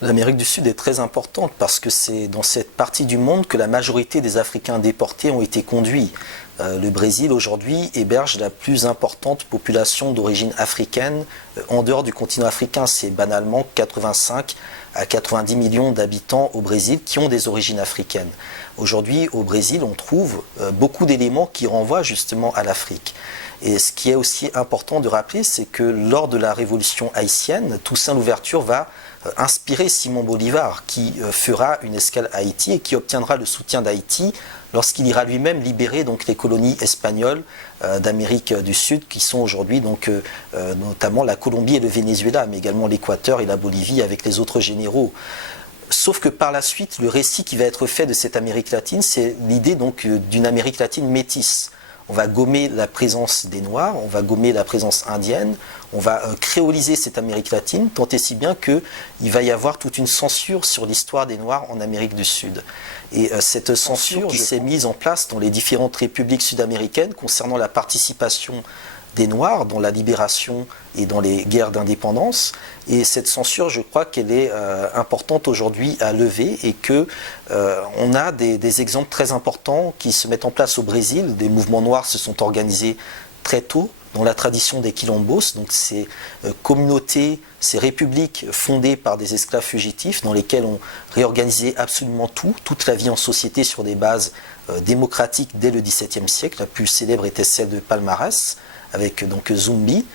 L'Amérique du Sud est très importante parce que c'est dans cette partie du monde que la majorité des Africains déportés ont été conduits. Le Brésil aujourd'hui héberge la plus importante population d'origine africaine en dehors du continent africain. C'est banalement 85 à 90 millions d'habitants au Brésil qui ont des origines africaines. Aujourd'hui au Brésil on trouve beaucoup d'éléments qui renvoient justement à l'Afrique. Et ce qui est aussi important de rappeler, c'est que lors de la révolution haïtienne, Toussaint Louverture va inspirer Simon Bolivar, qui fera une escale à Haïti et qui obtiendra le soutien d'Haïti lorsqu'il ira lui-même libérer donc les colonies espagnoles d'Amérique du Sud, qui sont aujourd'hui donc notamment la Colombie et le Venezuela, mais également l'Équateur et la Bolivie avec les autres généraux. Sauf que par la suite, le récit qui va être fait de cette Amérique latine, c'est l'idée donc d'une Amérique latine métisse. On va gommer la présence des Noirs, on va gommer la présence indienne, on va créoliser cette Amérique latine, tant et si bien qu'il va y avoir toute une censure sur l'histoire des Noirs en Amérique du Sud. Et cette censure qui s'est mise en place dans les différentes républiques sud-américaines concernant la participation des Noirs dans la libération et dans les guerres d'indépendance. Et cette censure, je crois qu'elle est importante aujourd'hui à lever et que on a des exemples très importants qui se mettent en place au Brésil. Des mouvements noirs se sont organisés très tôt dans la tradition des quilombos, donc ces communautés, ces républiques fondées par des esclaves fugitifs dans lesquelles on réorganisait absolument toute la vie en société sur des bases démocratiques dès le XVIIe siècle. La plus célèbre était celle de Palmares, avec donc Zumbi.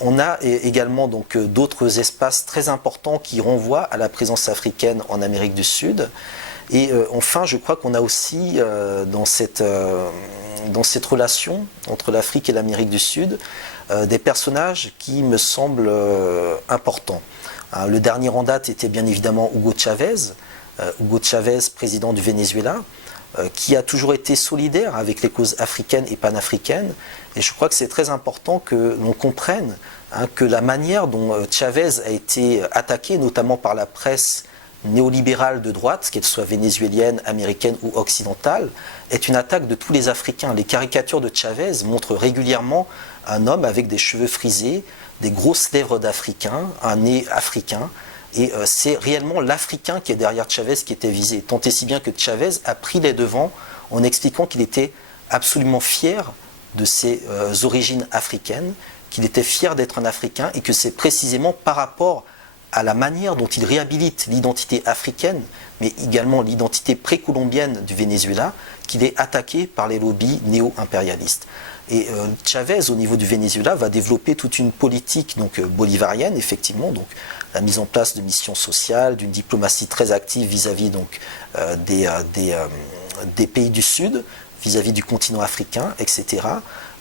On a également donc d'autres espaces très importants qui renvoient à la présence africaine en Amérique du Sud. Et enfin, je crois qu'on a aussi dans cette relation entre l'Afrique et l'Amérique du Sud des personnages qui me semblent importants. Le dernier en date était bien évidemment Hugo Chavez, président du Venezuela, qui a toujours été solidaire avec les causes africaines et panafricaines. Et je crois que c'est très important que l'on comprenne que la manière dont Chavez a été attaqué, notamment par la presse néolibérale de droite, qu'elle soit vénézuélienne, américaine ou occidentale, est une attaque de tous les Africains. Les caricatures de Chavez montrent régulièrement un homme avec des cheveux frisés, des grosses lèvres d'Africain, un nez africain. Et c'est réellement l'Africain qui est derrière Chavez qui était visé. Tant et si bien que Chavez a pris les devants en expliquant qu'il était absolument fier de ses origines africaines, qu'il était fier d'être un Africain et que c'est précisément par rapport à la manière dont il réhabilite l'identité africaine, mais également l'identité précolombienne du Venezuela, qu'il est attaqué par les lobbies néo-impérialistes. Et Chavez, au niveau du Venezuela, va développer toute une politique donc bolivarienne, effectivement, donc la mise en place de missions sociales, d'une diplomatie très active vis-à-vis donc des pays du Sud, vis-à-vis du continent africain, etc.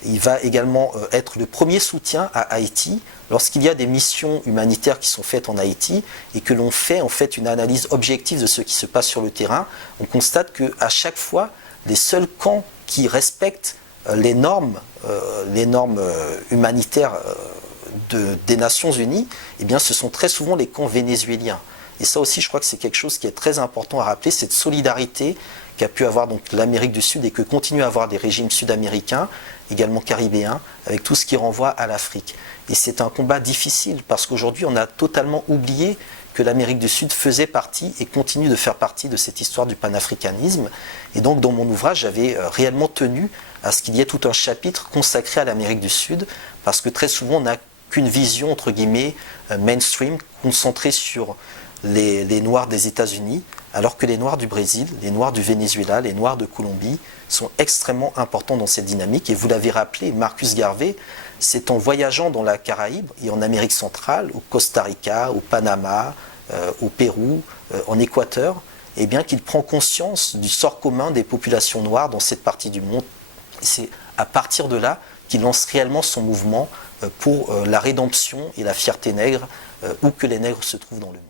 Il va également être le premier soutien à Haïti lorsqu'il y a des missions humanitaires qui sont faites en Haïti et que l'on fait en fait une analyse objective de ce qui se passe sur le terrain. On constate qu'à chaque fois, les seuls camps qui respectent les normes humanitaires des Nations Unies, eh bien, ce sont très souvent les camps vénézuéliens. Et ça aussi, je crois que c'est quelque chose qui est très important à rappeler, cette solidarité qu'a pu avoir donc l'Amérique du Sud et que continuent à avoir des régimes sud-américains, également caribéens, avec tout ce qui renvoie à l'Afrique. Et c'est un combat difficile parce qu'aujourd'hui, on a totalement oublié que l'Amérique du Sud faisait partie et continue de faire partie de cette histoire du panafricanisme. Et donc, dans mon ouvrage, j'avais réellement tenu à ce qu'il y ait tout un chapitre consacré à l'Amérique du Sud, parce que très souvent, on n'a qu'une vision, entre guillemets, mainstream, concentrée sur les Noirs des États-Unis, alors que les Noirs du Brésil, les Noirs du Venezuela, les Noirs de Colombie sont extrêmement importants dans cette dynamique. Et vous l'avez rappelé, Marcus Garvey, c'est en voyageant dans la Caraïbe et en Amérique centrale, au Costa Rica, au Panama, au Pérou, en Équateur, eh bien qu'il prend conscience du sort commun des populations noires dans cette partie du monde. Et c'est à partir de là qu'il lance réellement son mouvement pour la rédemption et la fierté nègre, où que les nègres se trouvent dans le monde.